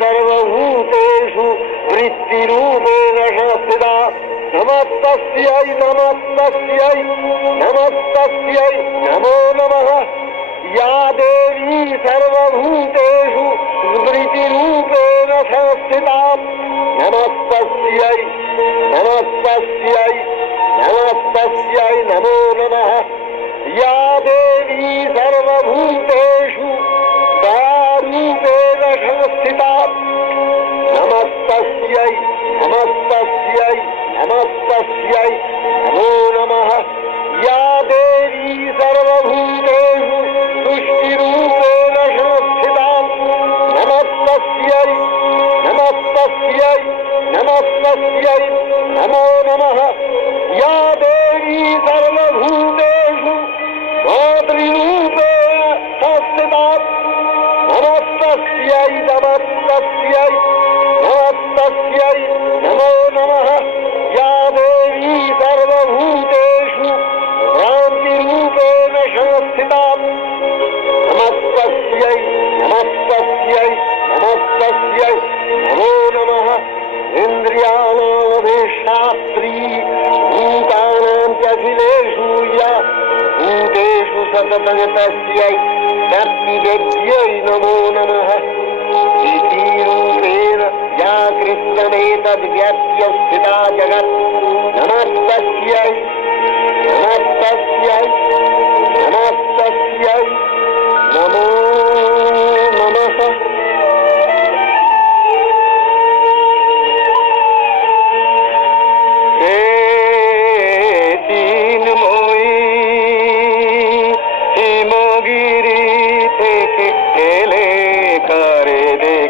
सर्वभूतेषु वृत्तिरूपेण संस्थिता नमस्तस्यै नमस्तस्यै नमस्तस्यै नमो नमः या देवी सर्वभूतेषु वृत्तिरूपेण संस्थिता नमस्तस्यै नमस्तस्यै नमस्तस्यै नमो नमः या देवी सर्वभूतेषु दयारूपेण संस्थिता नमस्तस्यै नमस्तस्यै नमस्तस्यै नमो नमः या देवी सर्वभूतेषु तुष्टिरूपेण संस्थिता नमस्तस्यै नमस्तस्यै नमस्तस्यै नमो नमः या देवी सर्वभूतेषु मातृरूपेण संस्थिता नमस्तस्यै नमस्तस्यै नमस्तस्यै नमो नमः या देवी सर्वभूतेषु भ्रान्तिरूपेण संस्थिता नमस्तस्यै नमस्तस्यै नमस्तस्यै नमो नमः इन्द्रियाणामधिष्ठात्री भूतानां चाखिलेषु या भूतेषु सततं तस्यै शक्तिदेव्यै नमो नमः इति रूपेण या कृष्णमेतद्व्याप्य स्थिता जगत् नमस्तस्यै